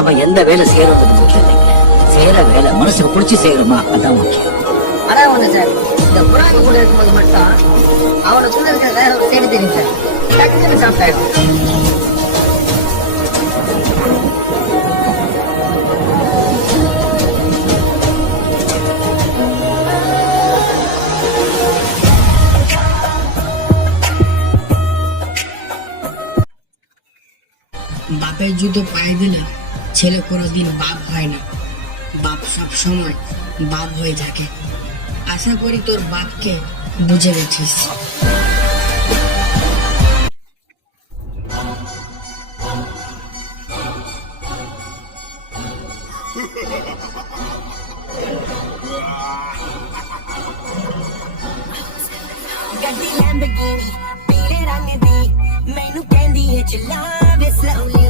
நம்ம எந்த வேலை செய்யறோம்ன்றது முக்கியம் இல்லைங்க. செய்யற வேலை மனசுக்கு பிடிச்சி செய்யறோமா அதான் முக்கியம். அதான் ஒண்ணு சார், இந்த புறாங்க கூட இருக்கும்போது மட்டும் அவனை கூட இருக்கிற வேற ஒரு தேடி தெரியும் சார், டக்குன்னு சாப்பிட்டாயிடும். বাপের জুতো পায়ে দিলে ছেলে কোনোদিন বাপ হয় না, বাপ সব সময় বাপ হয়ে থাকে। আশা করি তোর বাপকে বুঝে গেছিস। ਗੱਡੀ ਲੈਂਬਰਗਿਨੀ ਪੀਲੇ ਰੰਗ ਦੀ ਮੈਨੂੰ ਕਹਿੰਦੀ ਏ ਚਲਾ ਵੇ slowly